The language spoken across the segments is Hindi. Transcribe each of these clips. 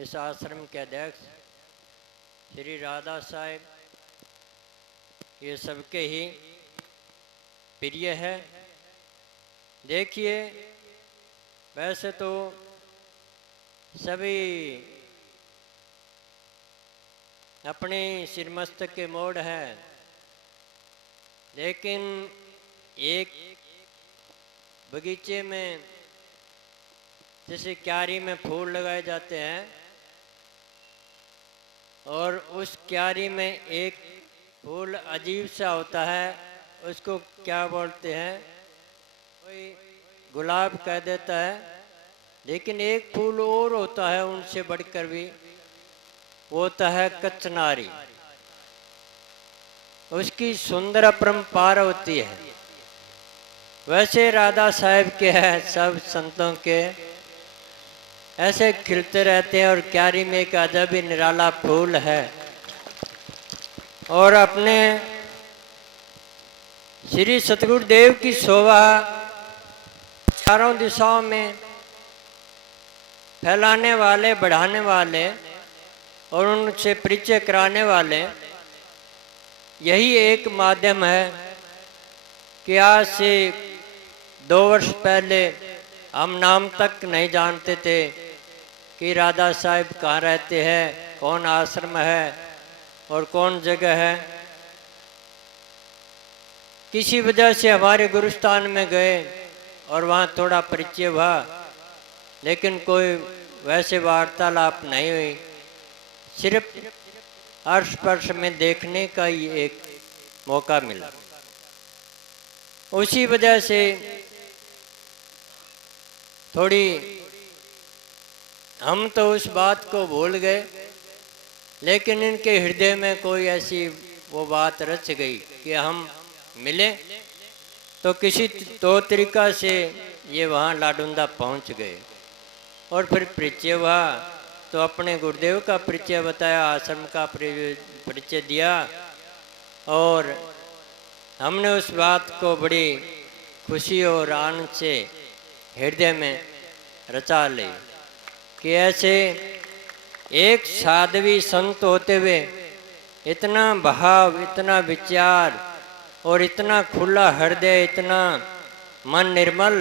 इस आश्रम के अध्यक्ष श्री राधा साहेब, ये सबके ही प्रिय है। देखिए, वैसे तो सभी अपने सिरमस्तक के मोड़ हैं, लेकिन एक बगीचे में जैसे क्यारी में फूल लगाए जाते हैं और उस क्यारी में एक फूल अजीब सा होता है, उसको क्या बोलते हैं, कोई गुलाब कह देता है, लेकिन एक फूल और होता है उनसे बढ़कर भी, वो होता है कचनारी। उसकी सुंदर अपरंपार होती है। वैसे राधा साहेब के है, सब संतों के ऐसे खिलते रहते हैं और क्यारी में एक अजब ही निराला फूल है। और अपने श्री सतगुरुदेव की शोभा चारों दिशाओं में फैलाने वाले, बढ़ाने वाले और उनसे परिचय कराने वाले यही एक माध्यम है कि आज से 2 वर्ष पहले हम नाम तक नहीं जानते थे कि राधा साहिब कहाँ रहते हैं, कौन आश्रम है और कौन जगह है। किसी वजह से हमारे गुरुस्थान में गए और वहाँ थोड़ा परिचय हुआ, लेकिन कोई वैसे वार्तालाप नहीं हुई, सिर्फ अर्श पर्श में देखने का ही एक मौका मिला। उसी वजह से थोड़ी हम तो उस बात को भूल गए, लेकिन इनके हृदय में कोई ऐसी वो बात रच गई कि हम मिले, तो किसी तो तरीका से ये वहाँ लाडुंदा पहुँच गए और फिर परिचय हुआ, तो अपने गुरुदेव का परिचय बताया, आश्रम का परिचय दिया और हमने उस बात को बड़ी खुशी और आनंद से हृदय में रचा ली कि ऐसे एक साध्वी संत होते हुए इतना भाव, इतना विचार और इतना खुला हृदय, इतना मन निर्मल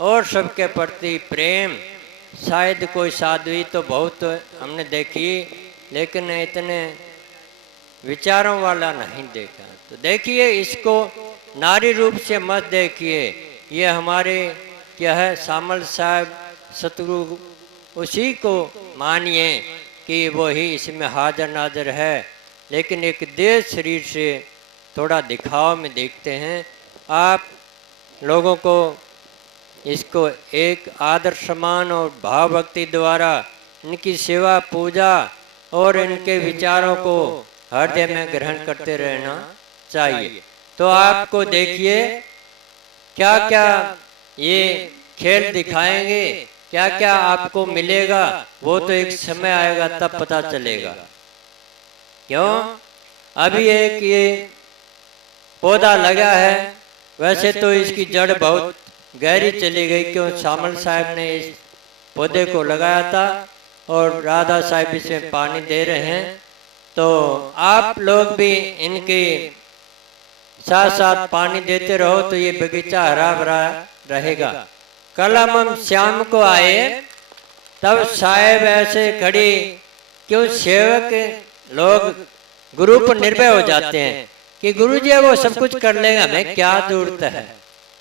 और सबके प्रति प्रेम, शायद कोई साध्वी तो बहुत हमने देखी, लेकिन इतने विचारों वाला नहीं देखा। तो देखिए, इसको नारी रूप से मत देखिए, ये हमारे क्या है, सामल साहब सतगुरु, उसी को मानिए कि वो ही इसमें हाजिर नाजर है, लेकिन एक देह शरीर से थोड़ा दिखाव में देखते हैं। आप लोगों को इसको एक आदर सम्मान और भाव भक्ति द्वारा इनकी सेवा, पूजा और इनके विचारों को हृदय में ग्रहण करते रहना चाहिए। तो आपको देखिए क्या क्या ये खेल दिखाएंगे, क्या क्या आपको मिलेगा, वो तो एक समय आएगा तब पता चलेगा। क्यों, अभी एक ये पौधा लगा है, वैसे तो इसकी जड़ बहुत गहरी चली गई, क्यों सामल साहब ने इस पौधे को लगाया था और राधा साहब इसमें पानी दे रहे हैं। तो आप लोग भी इनके साथ साथ पानी देते रहो तो ये बगीचा हरा भरा रहेगा। कल हम शाम को आए तब साहेब ऐसे खड़ी, क्यों सेवक लोग गुरु पर निर्भय हो जाते हैं कि गुरु जी वो सब कुछ कर लेगा, हमें क्या जरूरत है।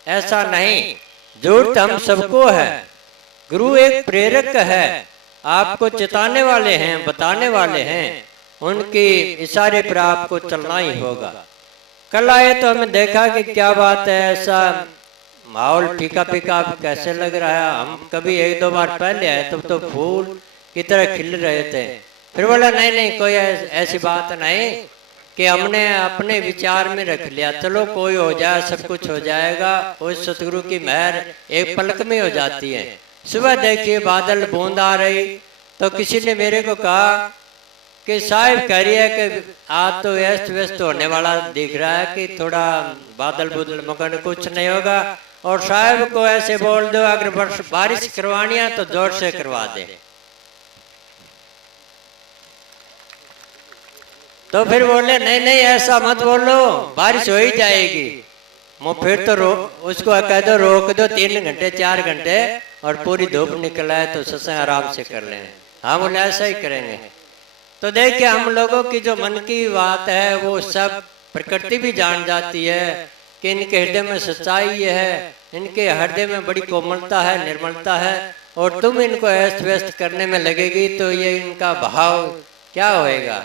ऐसा नहीं, जरूरत हम सबको है। गुरु एक प्रेरक है, आपको चेताने वाले हैं, बताने वाले हैं, उनके इशारे पर आपको चलना ही होगा। कल आए तो हमें देखा कि क्या बात है, ऐसा माहौल फीका फीका कैसे लग रहा है। हम कभी 1-2 बार पहले आए तब तो फूल की तरह खिल रहे थे। फिर बोला नहीं नहीं, कोई ऐसी बात नहीं कि हमने अपने विचार में रख लिया, चलो कोई हो जाए, सब कुछ हो जाएगा। उस सतगुरु की मेहर एक पलक में हो जाती है। सुबह देखिए बादल बूंद आ रही, तो किसी ने मेरे को कहा कि साहिब कह रही है कि आज तो व्यस्त व्यस्त होने वाला दिख रहा है, कि थोड़ा बादल बुदल मगन कुछ नहीं होगा, और साहिब को ऐसे बोल दो अगर बारिश करवानी है तो जोर से करवा दे। तो फिर बोले नहीं नहीं ऐसा मत बोलो, बारिश हो ही जाएगी। वो फिर तो उसको कह दो रोक दो 3 घंटे 4 घंटे, और पूरी धूप निकल आए तो सत्संग आराम से कर लें। हाँ बोले ऐसा ही करेंगे। तो देखिए हम लोगों की जो मन की बात है वो सब प्रकृति भी जान जाती है कि इनके हृदय में सच्चाई है, इनके हृदय में बड़ी कोमलता है, निर्मलता है। और तुम इनको अस्त व्यस्त करने में लगेगी तो ये इनका भाव क्या होएगा।